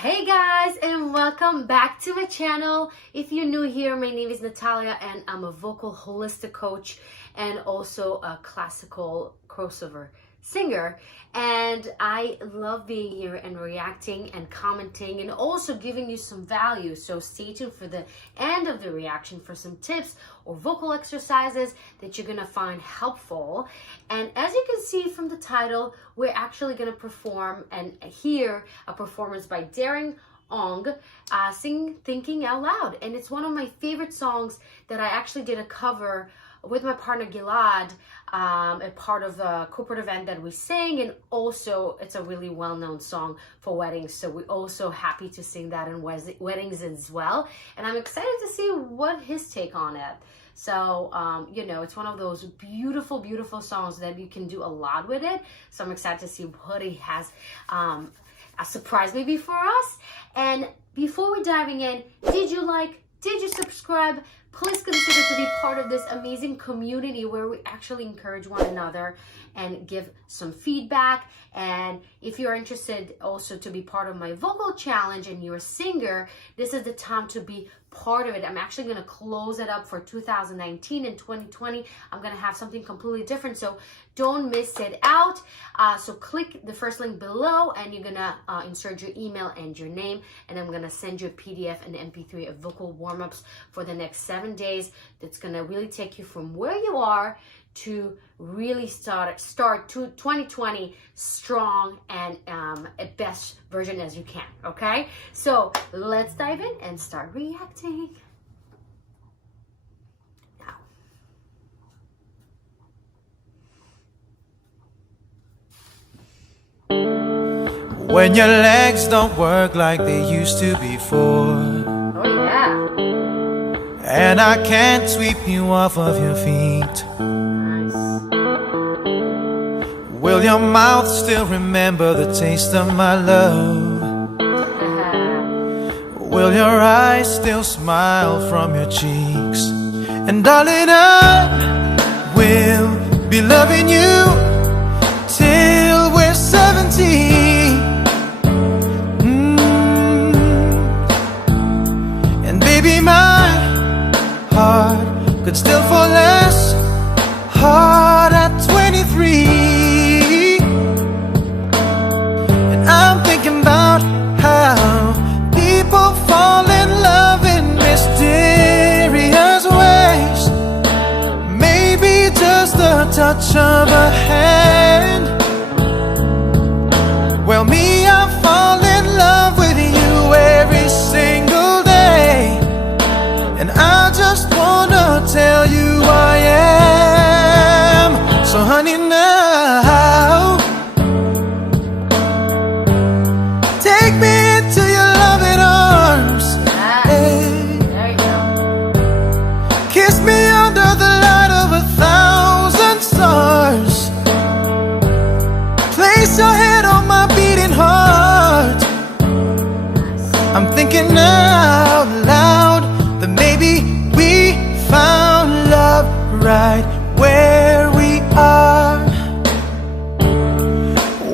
Hey guys, and welcome back to my channel. If you're new here, my name is Natalia and I'm a vocal holistic coach and also a classical crossover singer, and I love being here and reacting and commenting and also giving you some value. So stay tuned for the end of the reaction for some tips or vocal exercises that you're gonna find helpful. And as you can see from the title, we're actually gonna perform and hear a performance by Daryl Ong sing Thinking Out Loud, and it's one of my favorite songs that I actually did a cover with my partner Gilad, a part of the corporate event that we sang, and also it's a really well-known song for weddings, so we're also happy to sing that in weddings as well, and I'm excited to see what his take on it. So you know, it's one of those beautiful songs that you can do a lot with it, so I'm excited to see what he has a surprise maybe for us. And before we're diving in, did you subscribe? Please consider to be part of this amazing community where we actually encourage one another and give some feedback. And if you're interested also to be part of my vocal challenge and you're a singer, this is the time to be part of it. I'm actually going to close it up for 2019 and 2020. I'm going to have something completely different, so don't miss it out. So click the first link below and you're going to insert your email and your name, and I'm going to send you a PDF and MP3 of vocal warm-ups for the next 7 days. That's going to really take you from where you are to really start 2020 strong and a best version as you can. Okay, so let's dive in and start reacting now. When your legs don't work like they used to before, Oh yeah, and I can't sweep you off of your feet, nice. will your mouth still remember the taste of my love? Will your eyes still smile from your cheeks? And darling, I will be loving you till we're 70. And baby, my heart could still fall less hard at 23. And I'm thinking about how people fall in love in mysterious ways. Maybe just the touch of a hand. Well, me, I fall in love with you every single day, and I just wanna tell you I am. So honey, now take me into your loving arms. Hey. There you go. Kiss me under the light of 1,000 stars. Place your head on my beating heart. I'm thinking out loud that maybe we found love right where we are.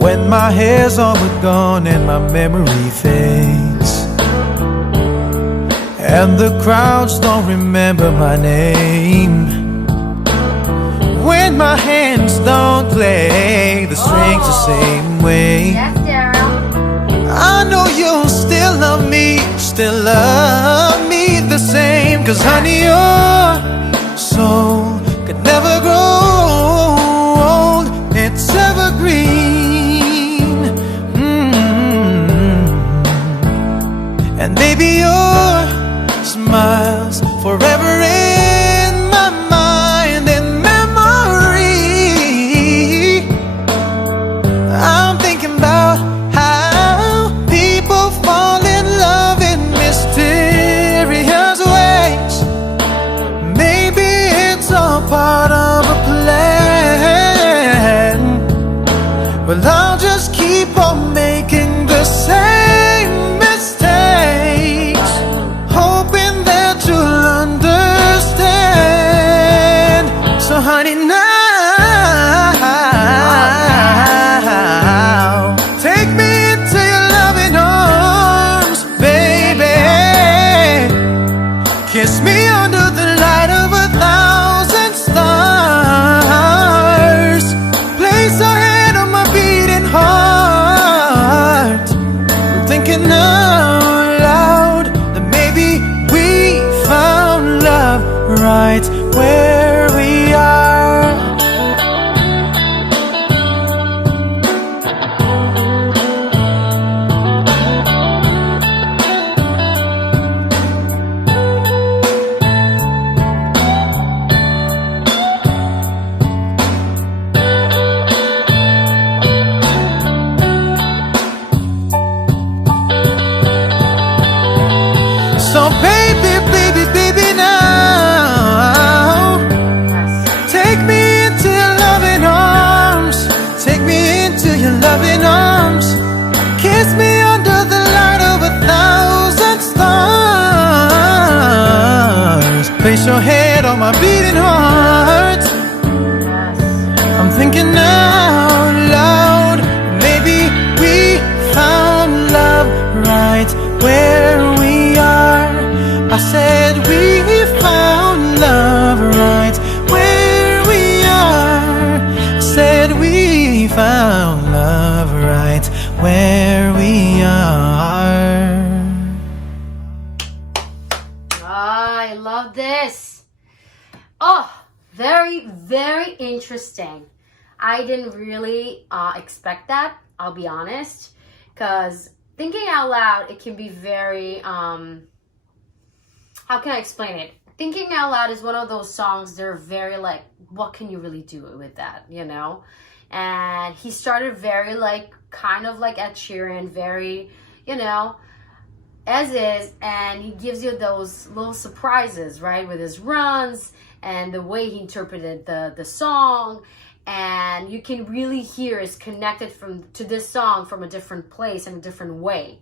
When my hair's all but gone and my memory fades, and the crowds don't remember my name, when my hands don't play the strings the same way, Yes, Daryl. I know you'll still love me the same. Cause honey, your soul could never grow old, it's evergreen. And baby, your smile's forever in my mind and memory. I'm thinking about how people fall in love in mysterious ways. Maybe it's all part of a plan. Well, I'll just keep on making the same mistakes. thinking out loud that maybe we found love right where we are. So baby, baby, baby, now take me into your loving arms. Take me into your loving arms. Kiss me under the light of 1,000 stars. Place your head on my beating heart. I'm thinking out loud, maybe we found love right where we are. I said we found love right where we are. I said we found love right where we are. I love this. Oh, very, very interesting. I didn't really expect that, I'll be honest, because thinking out loud, it can be very, how can I explain it? Thinking out loud is one of those songs, they're very like, what can you really do with that, you know? And he started very like, kind of like Ed Sheeran, very, you know, as is, and he gives you those little surprises, right? With his runs and the way he interpreted the song. And you can really hear it's connected to this song from a different place and a different way.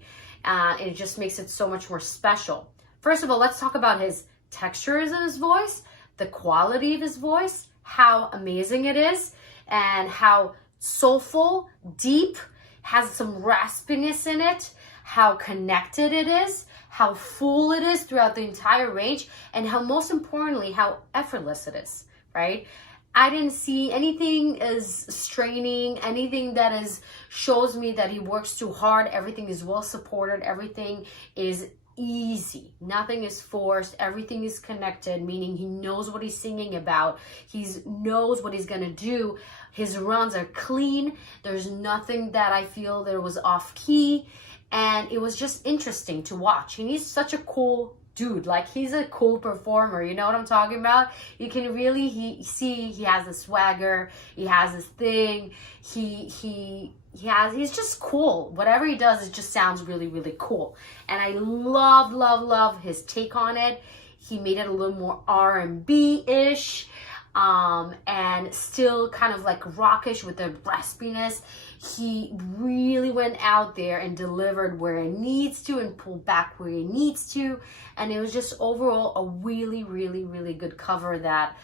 It just makes it so much more special. First of all, let's talk about his textures in his voice, the quality of his voice, how amazing it is, and how soulful, deep, has some raspiness in it, how connected it is, how full it is throughout the entire range, and how most importantly, how effortless it is, right? I didn't see anything as straining, anything that shows me that he works too hard. Everything is well supported. Everything is easy. Nothing is forced. Everything is connected, meaning he knows what he's singing about. He knows what he's going to do. His runs are clean. There's nothing that I feel that was off key. And it was just interesting to watch. And he's such a cool dude. Like, he's a cool performer. You know what I'm talking about? You can really see he has a swagger. He has this thing. He's just cool. Whatever he does, it just sounds really, really cool. And I love his take on it. He made it a little more R&B-ish, and still kind of like rockish with the raspiness. He really went out there and delivered where it needs to and pulled back where he needs to. And it was just overall a really, really, really good cover that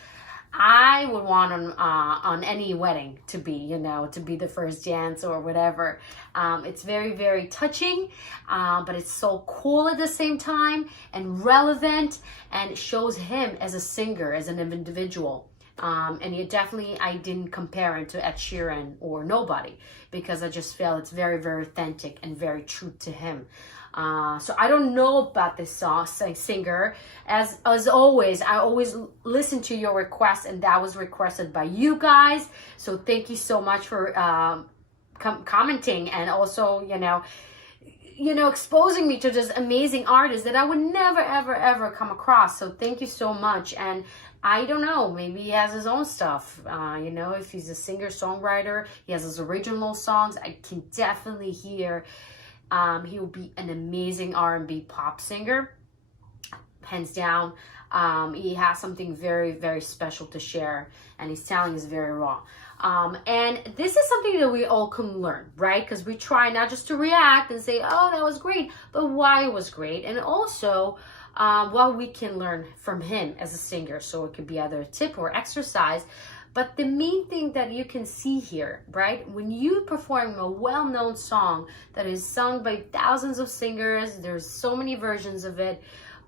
I would want on any wedding to be, you know, to be the first dance or whatever. It's very, very touching, but it's so cool at the same time and relevant, and it shows him as a singer, as an individual. And I didn't compare it to Ed Sheeran or nobody, because I just felt it's very, very authentic and very true to him. So I don't know about this singer. As always, I always listen to your requests, and that was requested by you guys. So thank you so much for commenting, and also, you know, exposing me to this amazing artist that I would never, ever come across. So thank you so much. And I don't know, maybe he has his own stuff. You know, if he's a singer-songwriter, he has his original songs. I can definitely hear he will be an amazing R&B pop singer, hands down. He has something very, very special to share, and his talent is very raw. And this is something that we all can learn, right? Because we try not just to react and say, oh, that was great, but why it was great. And also what we can learn from him as a singer. So it could be either a tip or exercise. But the main thing that you can see here, right? When you perform a well-known song that is sung by thousands of singers, there's so many versions of it,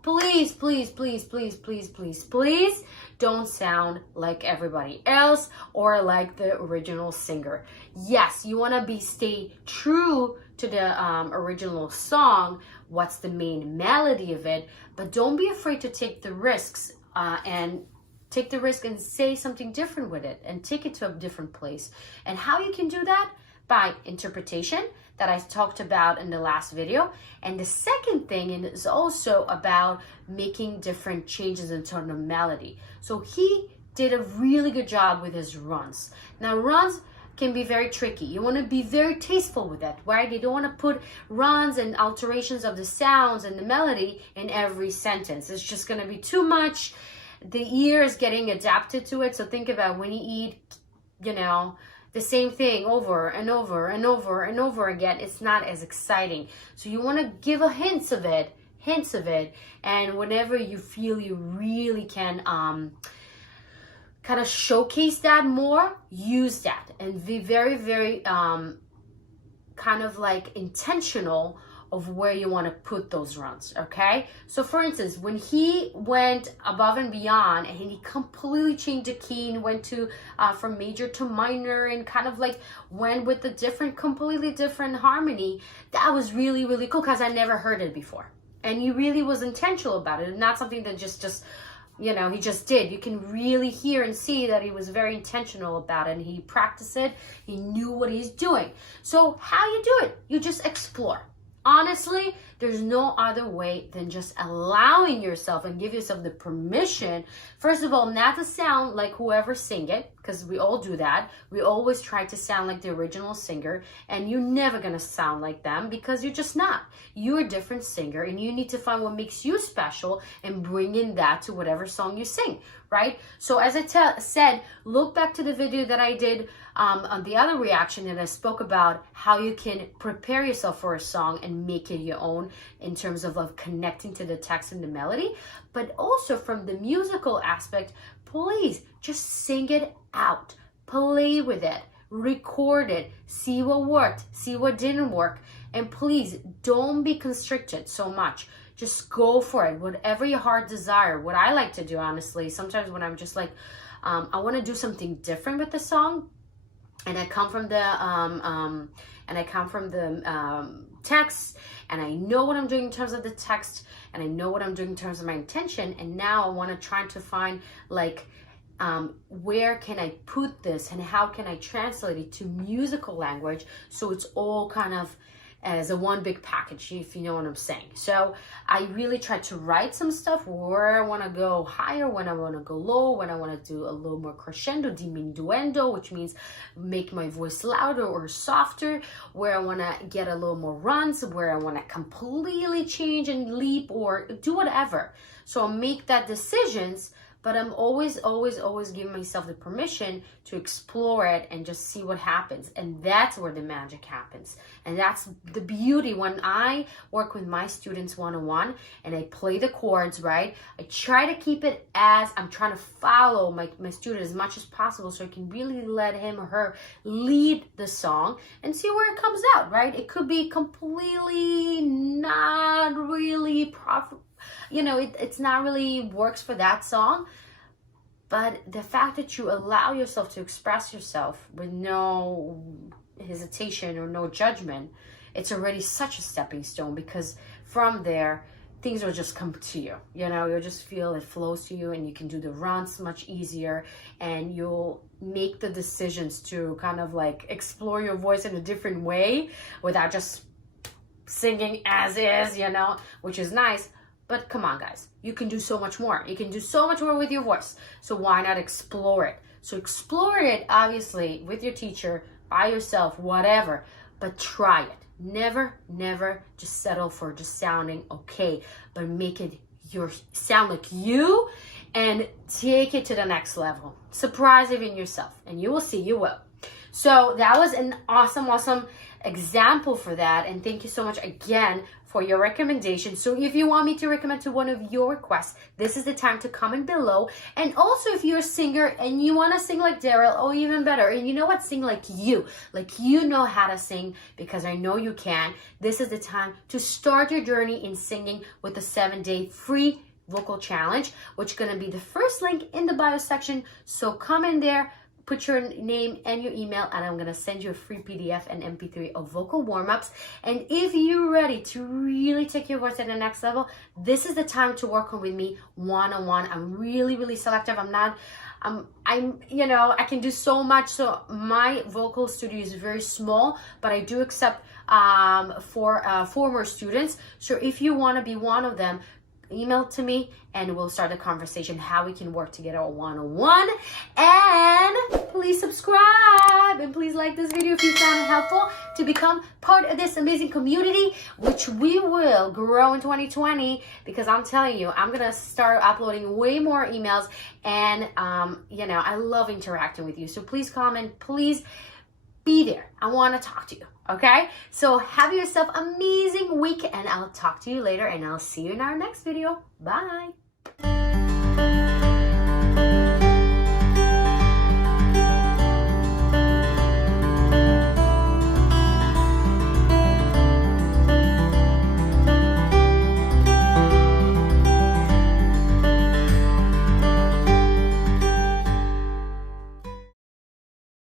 please, please, please, please, please, please, please don't sound like everybody else or like the original singer. Yes, you want to stay true to the original song, what's the main melody of it, but don't be afraid to take the risks and take the risk and say something different with it and take it to a different place. And how you can do that? By interpretation that I talked about in the last video. And the second thing is also about making different changes in tone of melody. So he did a really good job with his runs. Now runs can be very tricky. You want to be very tasteful with that, right? You don't want to put runs and alterations of the sounds and the melody in every sentence. It's just going to be too much. The ear is getting adapted to it. So think about when you eat, you know, the same thing over and over and over and over again, it's not as exciting. So you want to give a hints of it, and whenever you feel you really can kind of showcase that more, use that and be very, very kind of like intentional of where you want to put those runs, okay? So for instance, when he went above and beyond and he completely changed the key and went to from major to minor and kind of like went with the completely different harmony, that was really, really cool because I never heard it before. And he really was intentional about it, not something that just you know, he just did. You can really hear and see that he was very intentional about it and he practiced it. He knew what he's doing. So how you do it? You just explore. Honestly, there's no other way than just allowing yourself and give yourself the permission, first of all, not to sound like whoever sing it, because we all do that. We always try to sound like the original singer, and you're never going to sound like them because you're just not. You're a different singer, and you need to find what makes you special and bring in that to whatever song you sing, right? So as I said, look back to the video that I did on the other reaction, and I spoke about how you can prepare yourself for a song and make it your own in terms of connecting to the text and the melody, but also from the musical aspect. Please just sing it out, play with it, record it, see what worked, see what didn't work, and please don't be constricted so much. Just go for it, whatever your heart desire. What I like to do, honestly, sometimes when I'm just like, I want to do something different with the song, and I come from the text, and I know what I'm doing in terms of the text, and I know what I'm doing in terms of my intention, and now I want to try to find like where can I put this and how can I translate it to musical language so it's all kind of as a one big package, if you know what I'm saying. So I really try to write some stuff where I want to go higher, when I want to go low, when I want to do a little more crescendo, diminuendo, which means make my voice louder or softer, where I want to get a little more runs, where I want to completely change and leap or do whatever. So I'll make that decisions, but I'm always giving myself the permission to explore it and just see what happens. And that's where the magic happens. And that's the beauty when I work with my students one-on-one and I play the chords, right? I try to keep it as I'm trying to follow my student as much as possible so I can really let him or her lead the song and see where it comes out, right? It could be completely not really profitable. You know, it's not really works for that song, but the fact that you allow yourself to express yourself with no hesitation or no judgment, it's already such a stepping stone, because from there, things will just come to you. You know, you'll just feel it flows to you and you can do the runs much easier, and you'll make the decisions to kind of like explore your voice in a different way without just singing as is, you know, which is nice. But come on, guys, you can do so much more. You can do so much more with your voice. So why not explore it? So explore it, obviously, with your teacher, by yourself, whatever, but try it. Never just settle for just sounding okay, but make it sound like you and take it to the next level. Surprise even yourself, and you will see, you will. So that was an awesome example for that. And thank you so much again for your recommendation. So if you want me to recommend to one of your requests, this is the time to comment below. And also if you're a singer and you want to sing like Daryl, or even better, and you know what, sing like you know how to sing, because I know you can, this is the time to start your journey in singing with the 7-day free vocal challenge, which is going to be the first link in the bio section. So come in there, put your name and your email, and I'm gonna send you a free PDF and MP3 of vocal warm-ups. And if you're ready to really take your voice to the next level, this is the time to work on with me one-on-one. I'm really selective. I can do so much. So my vocal studio is very small, but I do accept for former students. So if you want to be one of them, email to me and we'll start a conversation how we can work together one-on-one. And please subscribe and please like this video if you found it helpful to become part of this amazing community, which we will grow in 2020, because I'm telling you, I'm gonna start uploading way more emails, and I love interacting with you. So please comment, please be there. I want to talk to you. Okay, so have yourself an amazing week, and I'll talk to you later, and I'll see you in our next video. Bye.